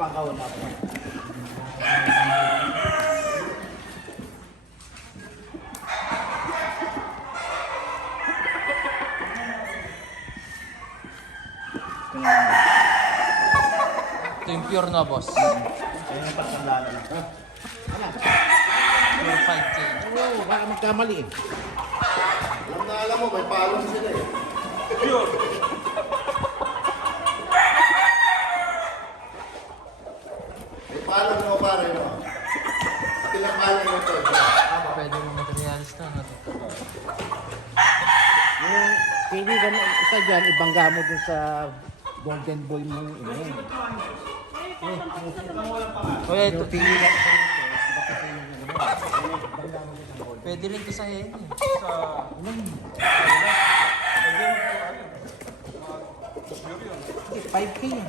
pangkawon na po. Ito yung pure na, boss. Ayun yung pagsandaan na lang. Pure 5K. Oo, baka magkamali eh. Alam mo, may palong sila eh. May palong mo pare, no? Ilang palong mo ito? Pwede mo materialis na. Ano? Yung pili ka na isa dyan, ibangga mo dun sa golden boy mo. Kuya, ito. Yung pili ka. Pwede rin ito sa hen. Sa 5K yan.